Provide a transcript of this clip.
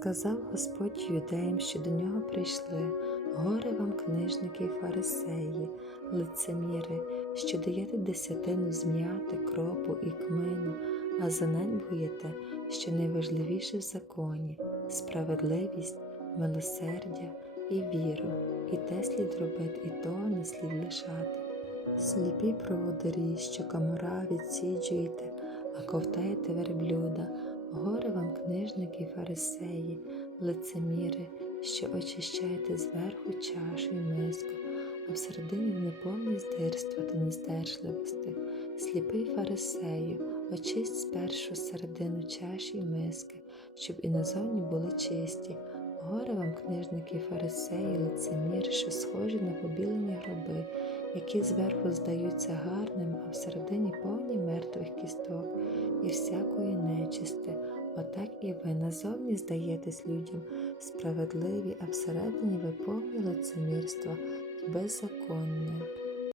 Сказав Господь юдеям, що до нього прийшли, горе вам, книжники й фарисеї, лицеміри, що даєте десятину зм'яти, кропу і кмину, а занедбуєте, що найважливіше в законі справедливість, милосердя і віру, і те слід робити, і того не слід лишати. Сліпі проводарі, що камора відсіджуєте, а ковтаєте верблюда, горе вам, книжники й фарисеї, лицеміри, що очищаєте зверху чашу й миску, а всередині неповні здирства та нездержливості. Сліпий фарисею, очисть спершу середину чаші й миски, щоб і назовні були чисті. Горе вам, книжники й фарисеї, лицеміри, що схожі на побілені гроби, які зверху здаються гарним, а всередині повні мертвих кісток і всякої нечисти. Отак і ви назовні здаєтесь людям справедливі, а всередині ви повні лицемірства і беззаконня.